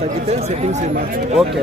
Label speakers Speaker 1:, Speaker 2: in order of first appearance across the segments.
Speaker 1: తగ్గితే సెట్టింగ్స్ మార్చు
Speaker 2: ఓకే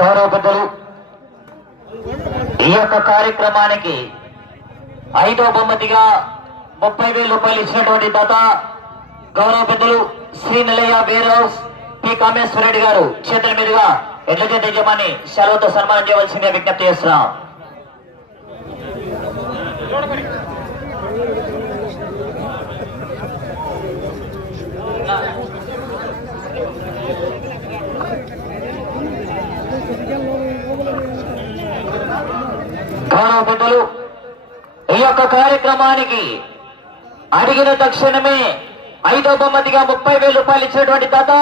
Speaker 3: గౌరవ పెద్దలు ఈ యొక్క కార్యక్రమానికి ఐదో బహుమతిగా ముప్పై వేల రూపాయలు ఇచ్చినటువంటి దాత గౌరవ పెద్దలు శ్రీ నిలయ వేర్ హౌస్ పి కామేశ్వరరెడ్డి గారు. చేతుల మీదుగా ఎడ్ల చేత యజమాని సెలవుతో సన్మానం చేయవలసిందిగా విజ్ఞప్తి చేస్తున్నాం. గౌరవ ఈ యొక్క కార్యక్రమానికి అడిగిన తక్షణమే ఐదో బహుమతిగా ముప్పై వేల రూపాయలు ఇచ్చినటువంటి దాత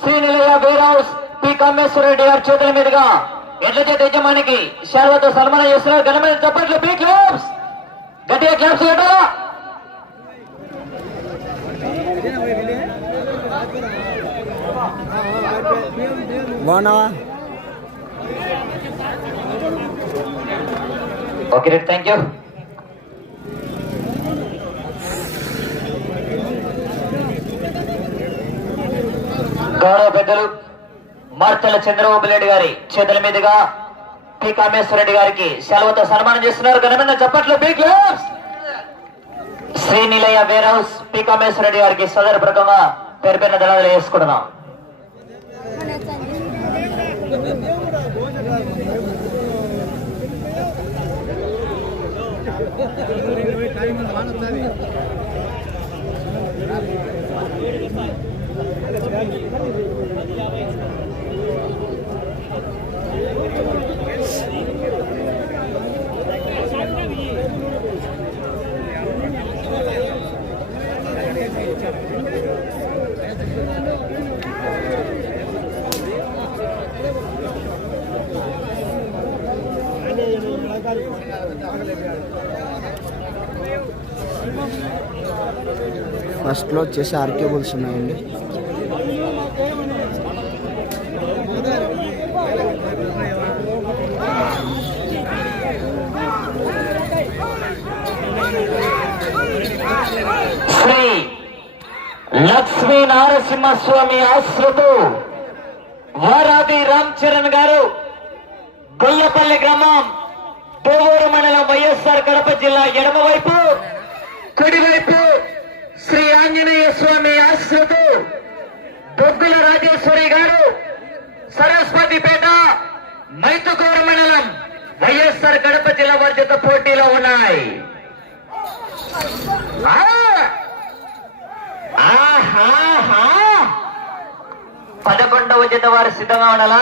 Speaker 3: Srinilaya warehouse P. Kameswara Reddy గారి చేతుల మీదుగా ఎడ్ల చేత యజమానికి శర్వతో సన్మానం చేస్తున్నారు. ఘనమైన చప్పట్లు పీ క్లాప్స్! గట్టిగా క్లాప్స్ చేయటం
Speaker 2: బాగున్నావా?
Speaker 3: ఓకే థ్యాంక్ యూ గౌరవ పెద్దలు మార్తల చంద్రబాబు నాయుడు గారి చేతుల మీదుగా పి. కామేశ్వరరెడ్డి గారికి సెలవుతో సన్మానం చేస్తున్నారు. ఘనమైన చప్పట్లు పి క్లాప్స్ శ్రీ నిలయ వేర్ హౌస్ పి కామేశ్వరరెడ్డి గారికి సదరప్రకంగా పేరు పేరున ధనాలు వేసుకుంటున్నాం. Gracias.
Speaker 2: ఫస్ట్లో వచ్చేసి ఆర్కేబుల్స్ ఉన్నాయండి.
Speaker 3: శ్రీ లక్ష్మీ నారసింహస్వామి ఆశ్రుతు వారాది రామ్ చరణ్ గారు గొల్లపల్లి గ్రామం. పోవూరు మండలం వైఎస్ఆర్ కడప జిల్లా ఎడమవైపు. కుడివైపు శ్రీ ఆంజనేయ స్వామి ఆశ్రతు దొగ్గుల రాజేశ్వరి గారు సరస్వతిపేట మైతుకూరు మండలం వైఎస్ఆర్ కడప జిల్లా వారి పోటీలో ఉన్నాయి. పదకొండవ జత వారు సిద్ధంగా ఉండాలా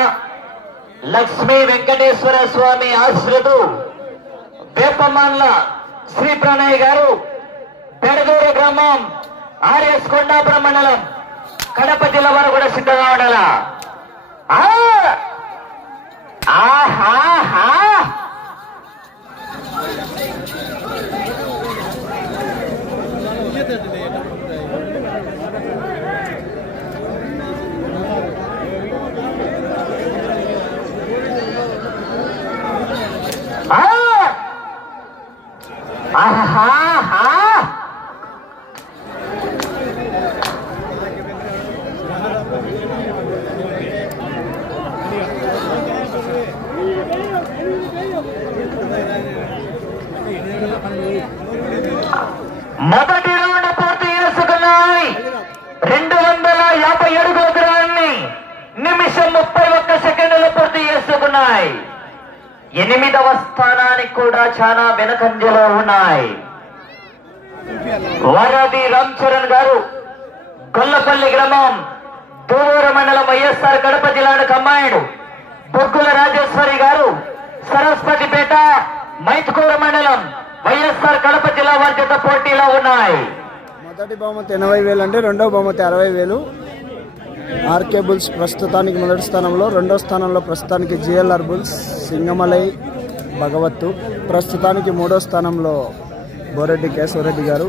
Speaker 3: లక్ష్మీ వెంకటేశ్వర స్వామి ఆశ్రతు. వేపమాన్ల శ్రీ ప్రణయ్ గారు పెడదూరు గ్రామం ఆర్ఎస్ కొండాపురం మండలం కడప జిల్లా వారు కూడా సిద్ధంగా ఉండాలా? ఆ! మొదటి రౌండ్ పూర్తి చేసుకున్నాయి. రెండు వందల యాభై ఏడు గోపురాన్ని నిమిషం ముప్పై ఒక్క సెకండ్లు పూర్తి చేసుకున్నాయి. ఎనిమిదవ స్థానానికి కూడా చాలా వెనకంజలో ఉన్నాయి. వరది రామ్ చరణ్ గారు గొల్లపల్లి గ్రామం దూర మండలం వైఎస్ఆర్ కడప జిల్లాకు అమ్మాయిడు బొగ్గుల రాజేశ్వరి గారు సరస్వతిపేట మైత్కూర మండలం వైఎస్ఆర్ కడప జిల్లా వారి పోటీలో ఉన్నాయి.
Speaker 2: మొదటి బహుమతి ఎనభై వేలు అంటే రెండవ బహుమతి అరవై వేలు. ఆర్కే బుల్స్ ప్రస్తుతానికి మొదటి స్థానంలో రెండో స్థానంలో ప్రస్తుతానికి జిఎల్ఆర్ బుల్స్ సింగమలై భగవత్తు. ప్రస్తుతానికి మూడో స్థానంలో బోరెడ్డి కేశవరెడ్డి గారు.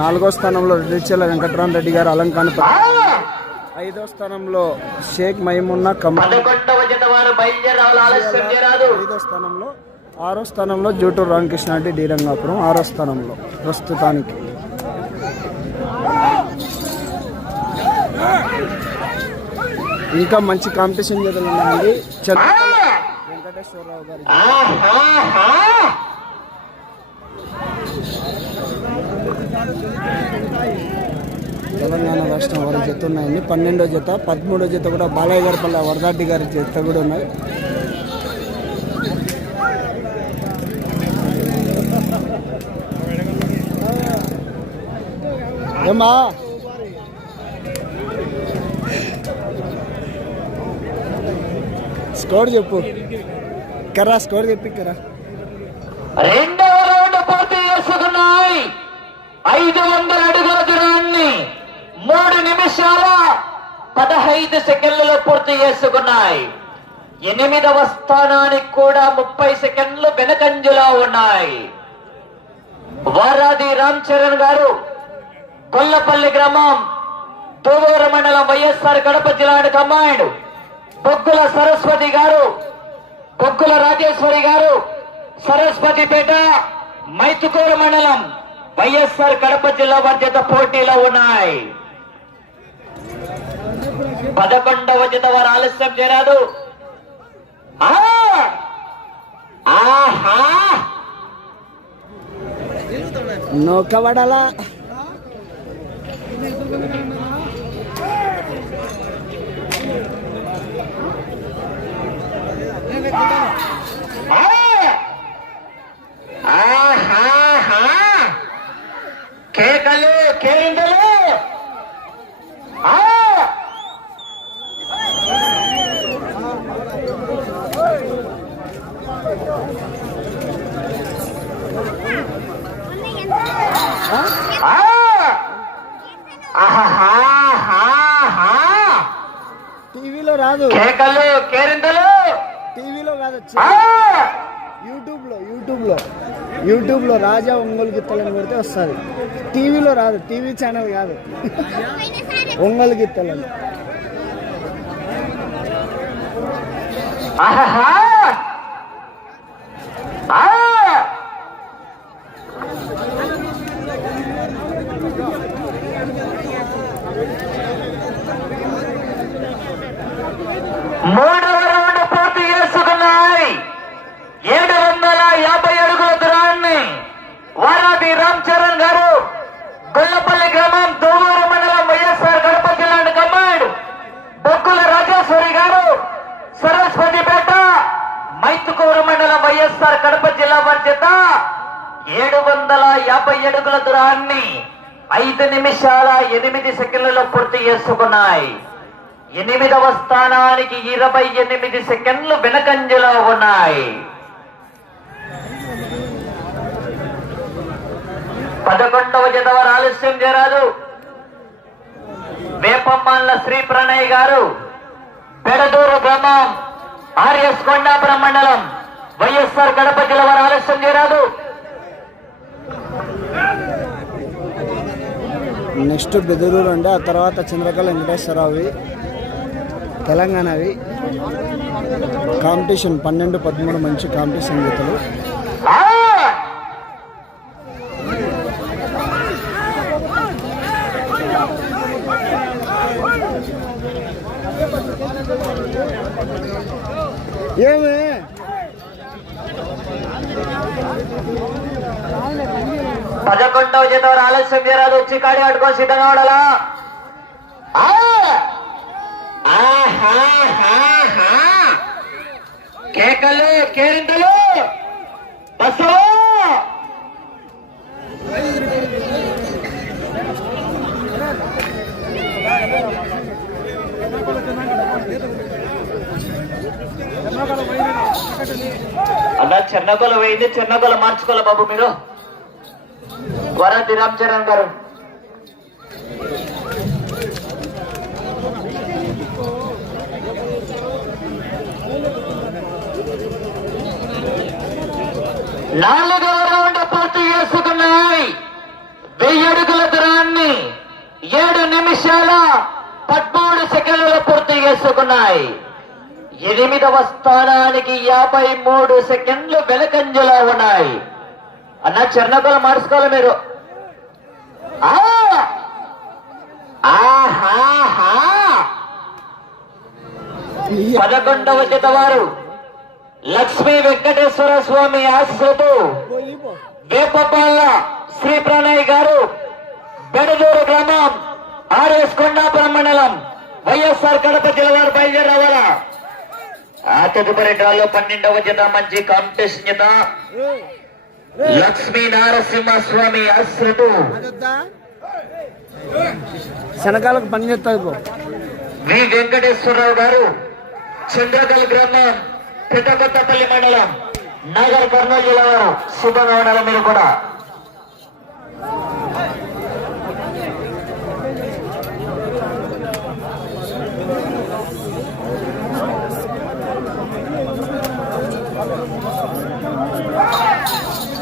Speaker 2: నాలుగో స్థానంలో రెడ్డిచెల్ల వెంకటరామ రెడ్డి గారు అలంకాని ఐదో స్థానంలో షేక్
Speaker 3: చేయరాదు
Speaker 2: ఐదో స్థానంలో ఆరో స్థానంలో జూటూరు రామకృష్ణ రెడ్డి డి రంగాపురం ఆరో స్థానంలో ప్రస్తుతానికి. ఇంకా మంచి కాంపిటీషన్ జరుగుతుంది ఉన్నాయండి వెంకటేశ్వరరావు గారి. తెలంగాణ రాష్ట్రం వారి జత ఉన్నాయండి. పన్నెండో జత పదమూడో జత కూడా బాలయ్య గారి పల్లె వరదాటి గారి జత కూడా ఉన్నాయి. ఏమా స్కోర్ చెప్పు. కర్రా స్కోర్ చెప్పి కర్రా.
Speaker 3: రెండవ రౌండ్ పూర్తి చేసుకున్నాయి. ఐదు వందల అడుగుల దూరాన్ని మూడు నిమిషాల పదహైదు సెకండ్లలో పూర్తి చేసుకున్నాయి. ఎనిమిదవ స్థానానికి కూడా ముప్పై సెకండ్లు వెనకంజలో ఉన్నాయి. వారాది రామ్ చరణ్ గారు కొల్లపల్లి గ్రామం తూవూరు మండలం వైఎస్ఆర్ కడప జిల్లాడు అమ్మాయిడు బొగ్గుల సరస్వతి గారు బొగ్గుల రాజేశ్వరి గారు సరస్వతిపేట మైతుకూరు మండలం వైఎస్ఆర్ కడప జిల్లా మధ్యత పోటీలో ఉన్నాయి. పదకొండవ జత వారు ఆలస్యం చేరాదు ఆ! ఆహా!
Speaker 2: నోకబడాలా
Speaker 3: ఆ! ఆహాహా! కేకలు కేరిందలు ఆ! ఆహాహాహా!
Speaker 2: టీవీలో రాదు
Speaker 3: కేకలు కేరిందలు
Speaker 2: టీవీలో కాదు
Speaker 3: ఆ!
Speaker 2: యూట్యూబ్లో యూట్యూబ్లో యూట్యూబ్లో రాజా ఒంగోలు గిత్తలని కొడితే వస్తుంది. టీవీలో రాదు టీవీ ఛానల్ కాదు. ఒంగోలు గిత్తలని.
Speaker 3: ఆహా ఆ! మూడవ రౌండ్ పూర్తి చేసుకున్నాయి ఏడు వందల యాభై అడుగుల దూరాన్ని వారాది రామ్ చరణ్ గారు గొల్లపల్లి గ్రామం దోమూరు మండలం వైఎస్ఆర్ కడప జిల్లాను కమ్మాడు బొగ్గుల రాజేశ్వరి గారు సరస్వతిపేట మైతుకూరు మండలం వైఎస్ఆర్ కడప జిల్లా వర్జత ఏడు వందల యాభై అడుగుల దూరాన్ని ఐదు నిమిషాల ఎనిమిది సెకండ్లలో పూర్తి చేసుకున్నాయి. ఎనిమిదవ స్థానానికి ఇరవై ఎనిమిది సెకండ్లు వెనకంజలో ఉన్నాయి. పదకొండవ జతవారు ఆలస్యం చేరాదు వేపమ్మాన్ల శ్రీ ప్రణయ్ గారు. పెడదూరు గ్రామం ఆర్ఎస్ కొండాపురం మండలం. వైఎస్ఆర్ కడప జిల్లా వారు ఆలస్యం చేయరాదు.
Speaker 2: నెక్స్ట్ బెదురూరు అండి ఆ తర్వాత చంద్రకళ వెంకటేశ్వరరావు తెలంగాణవి. కాంపిటీషన్ పన్నెండు పదమూడు మంచి కాంపిటీషన్ గీతలు
Speaker 3: ఆ!
Speaker 2: ఏమి
Speaker 3: పదకొండవ జత వారు ఆలస్యం చేరాదు వచ్చి కాడి ఆడుకో సిద్ధంగా ఉండాలా? ఆ! కేకలు కేరింతలు చిన్న అలా చెన్నగొల వేయింది చెన్నగొల మార్చుకోవాలి బాబు మీరు? వరది రామ్ చరణ్ గారు. నాలుగవ రౌండ్ పూర్తి చేసుకున్నాయి వెయ్యి అడుగుల దూరాన్ని ఏడు నిమిషాల పదమూడు సెకండ్లు పూర్తి చేసుకున్నాయి. ఎనిమిదవ స్థానానికి యాభై మూడు సెకండ్లు వెలకంజలో ఉన్నాయి. అన్న చెన్నగోలు మార్చుకోవాలి మీరు. పదకొండవ జత వారు లక్ష్మీ వెంకటేశ్వర స్వామి ఆశీస్సులతో వేపపాళ్ళ శ్రీ ప్రణయ్ గారు బెడదూరు గ్రామం ఆర్ఎస్ కొండాపురం మండలం వైఎస్ఆర్ కడప జిల్లా వారు బయలుదేరి రావాలా ఆ తదుపరి డ్రాలో పన్నెండవ జత మంచి కాంపిటీషన్ జత. లక్ష్మీ నారసింహ స్వామి ఆశ్రటు
Speaker 2: శనకాలకు పని చేస్తుంది పో.
Speaker 3: వి వెంకటేశ్వరరావు గారు చంద్రకల్ గ్రామం పెద్దకొత్తపల్లి మండలం నగర్ కర్నూలు జిల్లా వారు శుభంగా ఉండాలి మీరు కూడా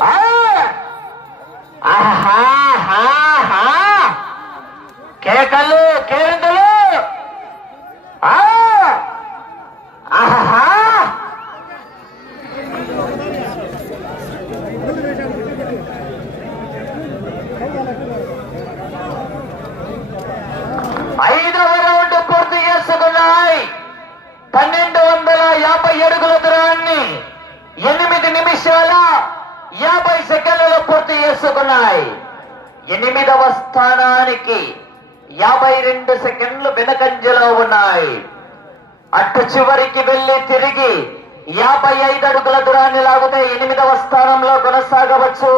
Speaker 3: ఆ! ఆహాహాహా! కేకలు కేరింతలు ఆ! ఆహాహా! ఐదవ రౌండ్ పూర్తి చేసుకున్నాయి పన్నెండు వందల యాభై అడుగుల దూరాన్ని ఎనిమిది నిమిషాల యాభై సెకండ్లలో పూర్తి చేసుకున్నాయి ఎనిమిదవ స్థానానికి యాభై రెండు సెకండ్లు వెనకంజలో ఉన్నాయి అటు చివరికి వెళ్ళి తిరిగి యాభై ఐదు అడుగుల దూరాన్ని లాగితే ఎనిమిదవ స్థానంలో కొనసాగవచ్చు.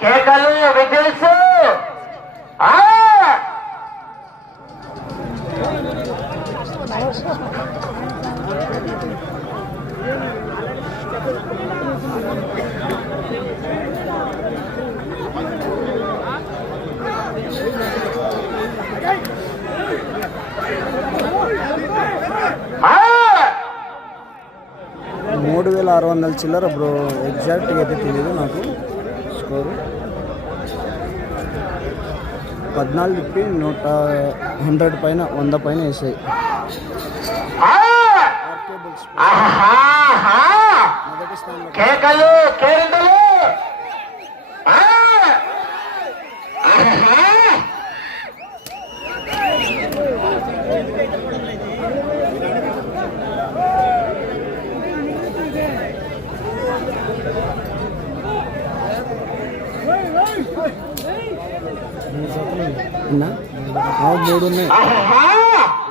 Speaker 3: కేకలు విజిల్స్. ఆ!
Speaker 2: మూడు వేల ఆరు వందల చిల్లర బ్రో ఎగ్జాక్ట్గా అయితే తెలియదు నాకు. స్కోరు పద్నాలుగు తిప్పి నూట హండ్రెడ్ పైన వంద పైన వేసాయి! మొదటి స్థానంలో
Speaker 3: కేకలు కేరింతలు ఆ! ఆహాహా!
Speaker 2: ఉన్నా? ఆ, మూడు ఉన్నాయి
Speaker 3: ఆహాహా!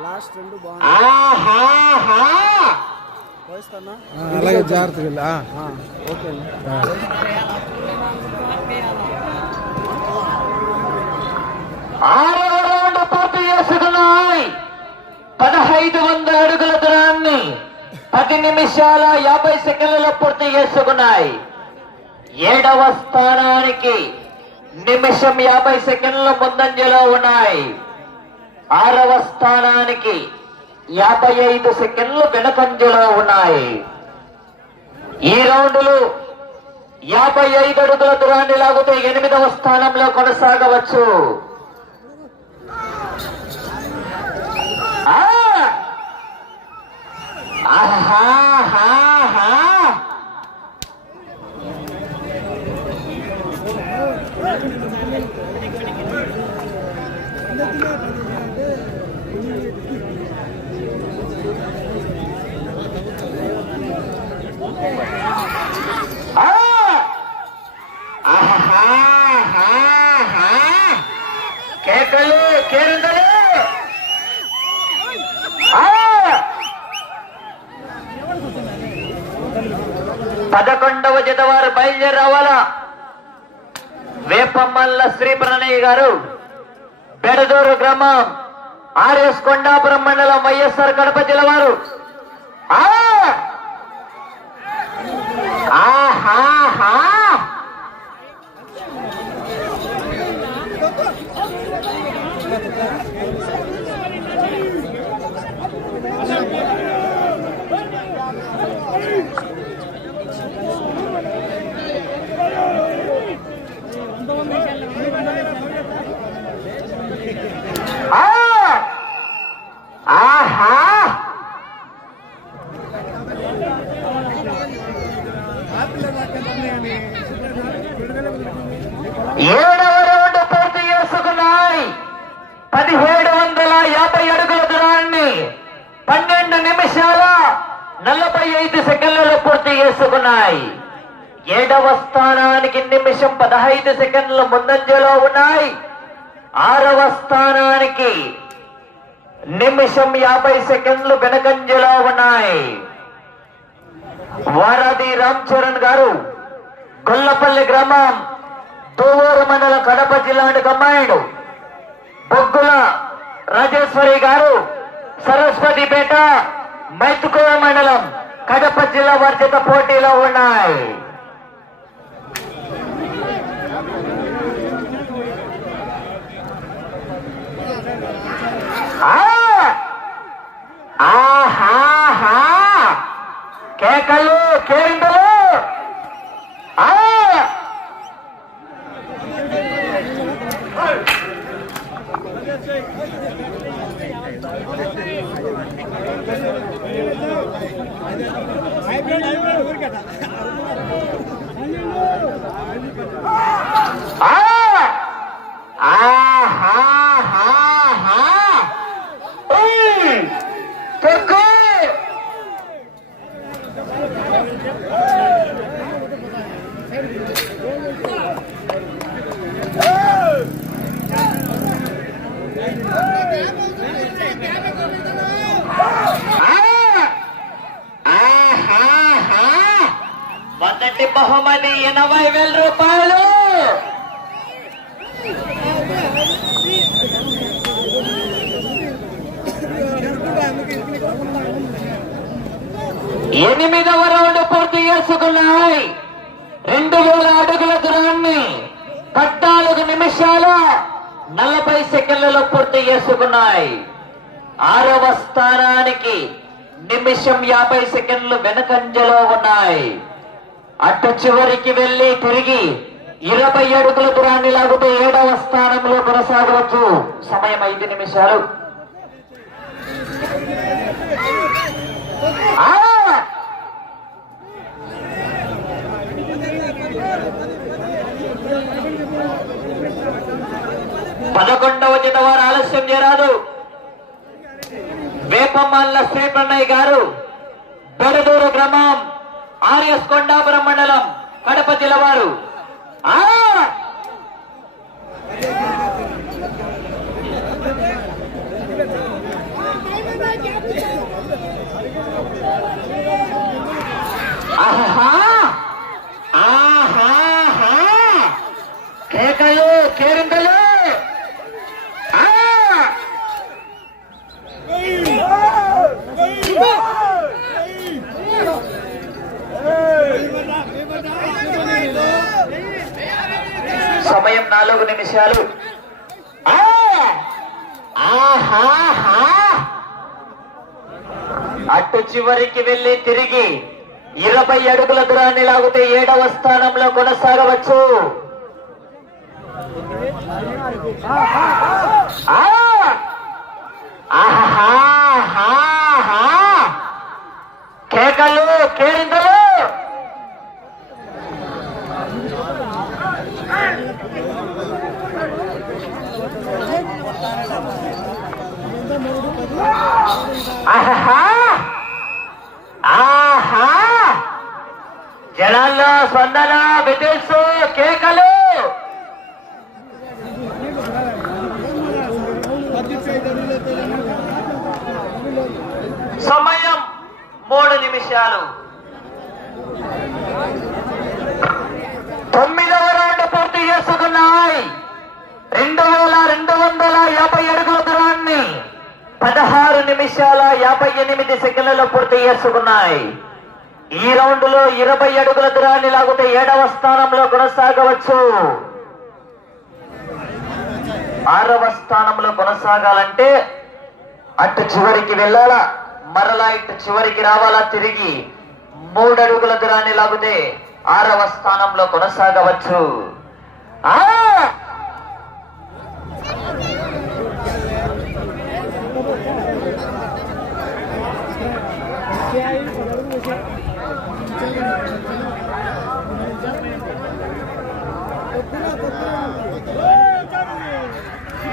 Speaker 2: లాస్ట్ రెండు బాగున్నాయి.
Speaker 3: ఆహాహా!
Speaker 2: పోయిస్తానా
Speaker 1: అలాగే జాగ్రత్తగా వెళ్ళి, ఆ.
Speaker 2: ఓకే
Speaker 3: ఆరవ రౌండ్ పూర్తి చేసుకున్నాయి. పదహైదు వందల అడుగుల దూరాన్ని పది నిమిషాల యాభై సెకండ్లలో పూర్తి చేసుకున్నాయి. ఏడవ స్థానానికి నిమిషం యాభై సెకండ్ల ముందంజలో ఉన్నాయి. ఆరవ స్థానానికి యాభై ఐదు సెకండ్లు వెనకంజలో ఉన్నాయి. ఈ రౌండ్లు యాభై ఐదు అడుగుల దూరాన్ని లాగితే ఎనిమిదవ స్థానంలో కొనసాగవచ్చు. ఆహా కేకలు కేరందలు. పదకొండవ జత వారు బయలుదేరి రావాలా వేపమ్మల్ల శ్రీ ప్రణయ్య గారు బెడదూరు గ్రామం. ఆర్ఎస్ కొండాపురం మండలం వైఎస్ఆర్ కడప జిల్లా వారు ఆ! ఆహాహా! ఆ! ఆహా ఏడవ రౌండ్ పూర్తి చేసుకున్నాయి పదిహేడు వందల యాభై అడుగుల దూరాన్ని పన్నెండు నిమిషాల నలభై ఐదు సెకండ్లలో పూర్తి చేసుకున్నాయి ఏడవ స్థానానికి నిమిషం పదహైదు సెకండ్ల ముందంజలో ఉన్నాయి. ఆరవ స్థానానికి నిమిషం యాభై సెకండ్లు వెనకంజలో ఉన్నాయి. వారాది రామ్ చరణ్ గారు గొల్లపల్లి గ్రామం తూవూరు మండలం కడప జిల్లాకు అమ్మాయిడు బొగ్గుల రాజేశ్వరి గారు సరస్వతిపేట మైతుకూర మండలం కడప జిల్లా వర్జిత పోటీలో ఉన్నాయి. ఆ! ఆహాహా! కేకలు కేరింతలు ఆ! ఆ! ఆహాహాహా! ఉయ్! తొక్కు! ఆ! ఆహాహా! మొదటి బహుమతి ఎనభై వేల రూపాయలు ఎనిమిదవ రౌండ్ పూర్తి చేసుకున్నాయి. రెండు వేల అడుగుల దూరాన్ని పద్నాలుగు నిమిషాల నలభై సెకండ్లలో పూర్తి చేసుకున్నాయి. ఆరవ స్థానానికి నిమిషం యాభై సెకండ్లు వెనకంజలో ఉన్నాయి. అటు చివరికి వెళ్ళి తిరిగి ఇరవై అడుగుల దూరాన్ని లాగుతూ ఏడవ స్థానంలో కొనసాగవచ్చు. సమయం ఐదు నిమిషాలు ఆ! పదకొండవ జత వారు ఆలస్యం చేయరాదు వేపమల్ల శ్రీప్రణయ్ గారు బెడదూరు గ్రామం ఆర్ఎస్ కొండాపురం మండలం కడప జిల్లా వారు. ఆహా ఆహాహా కేకలు కేరింతలు ఆ! సమయం నాలుగు నిమిషాలు. అటు చివరికి వెళ్ళి తిరిగి ఇరవై అడుగుల దూరాన్ని లాగితే ఏడవ స్థానంలో కొనసాగవచ్చు. కేకలు కేరింతలు ఆహా ఆహా! జనాల్లో స్పందన బెదిల్స్ కేకలు! సమయం మూడు నిమిషాలు. తొమ్మిదవ రౌండ్ పూర్తి చేసుకున్నాయి రెండు వేల రెండు వందల యాభై అడుగుల దూరాన్ని పదహారు నిమిషాల యాభై ఎనిమిది సెకండ్లలో పూర్తి చేసుకున్నాయి. ఈ రౌండ్లో ఇరవై అడుగుల దూరాన్ని లాగితే ఏడవ స్థానంలో కొనసాగవచ్చు. ఆరవ స్థానంలో కొనసాగాలంటే అటు చివరికి వెళ్ళాలా? మరలా ఇటు చివరికి రావాలా? తిరిగి మూడు అడుగుల దూరాన్ని లాగితే ఆరవ స్థానంలో కొనసాగవచ్చు. ఆ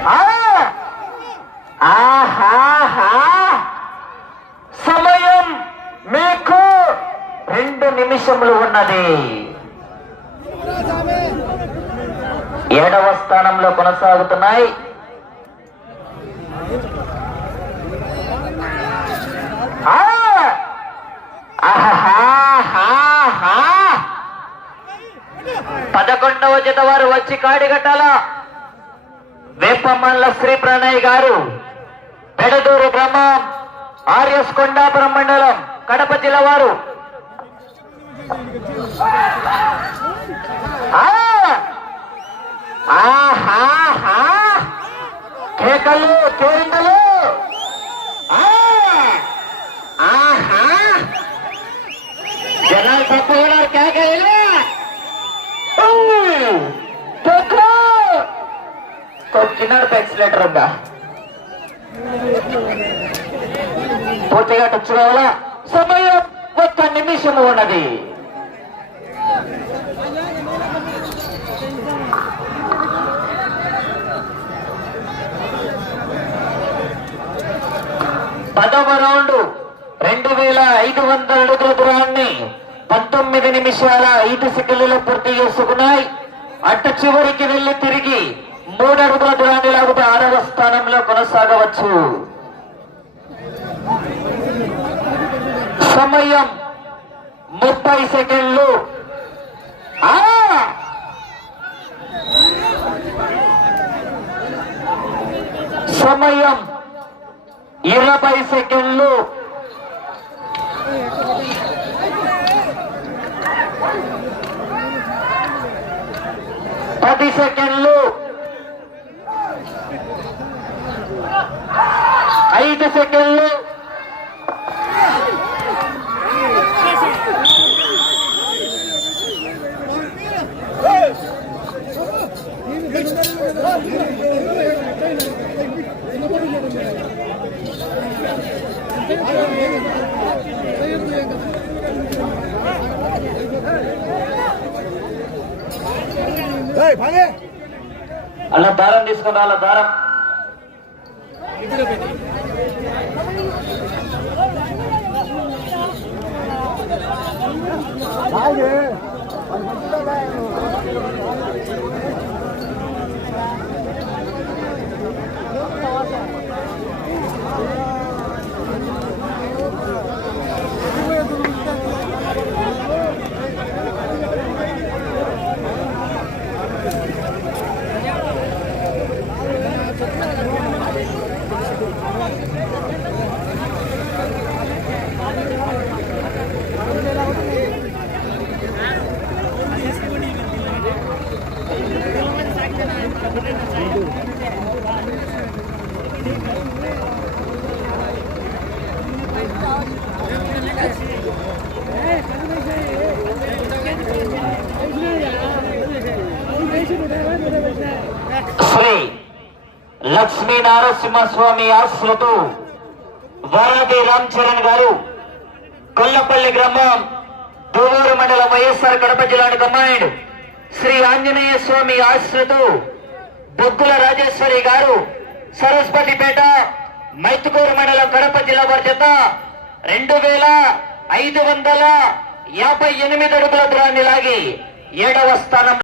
Speaker 3: ఆ! ఆహాహా! సమయం మీకు దేశంలో ఉన్నది. ఏడవ స్థానంలో కొనసాగుతున్నాయి. పదకొండవ జత వారు వచ్చి కాడిగట్టాల? వేపమల్ల శ్రీ ప్రణయ్ గారు పెడదూరు బ్రహ్మం ఆర్ఎస్ కొండాపురం మండలం కడప జిల్లా వారు. కేకలు కేరిందలు జనాలు తప్ప కేకలు చిన్న ఎక్సిలేటర్ ఉందా? పూర్తిగా టచ్ కావాలా? సమయం ఒక్క నిమిషము ఉన్నది. పదవ రౌండ్ రెండు వేల ఐదు వందల అడుగుల దూరాన్ని పంతొమ్మిది నిమిషాల ఐదు సెకండ్లలో పూర్తి చేసుకున్నాయి. అట్ట చివరికి వెళ్ళి తిరిగి మూడు అడుగుల దూరాన్ని లాగుతూ ఆరవ స్థానంలో కొనసాగవచ్చు. సమయం ముప్పై సెకండ్లు. సమయం ఇరవై సెకండ్లు. పది సెకండ్లు. ఐదు సెకండ్లు. అలా దారం తీసుకుని అలా దారం. శ్రీ లక్ష్మీ నారసింహస్వామి ఆశ్రతు వరది రామ్ చరణ్ గారు కొల్లపల్లి గ్రామం దూవూరు మండలం వైఎస్ఆర్ కడప జిల్లాను కమాండ్ శ్రీ ఆంజనేయ స్వామి ఆశ్రతు బొగ్గుల రాజేశ్వరి గారు సరస్వతిపేట మైతుకూరు మండలం కడప జిల్లా వారి చేత రెండు వేల ఐదు వందల యాభై ఎనిమిది అడుగుల దూరాన్ని లాగి ఏడవ స్థానం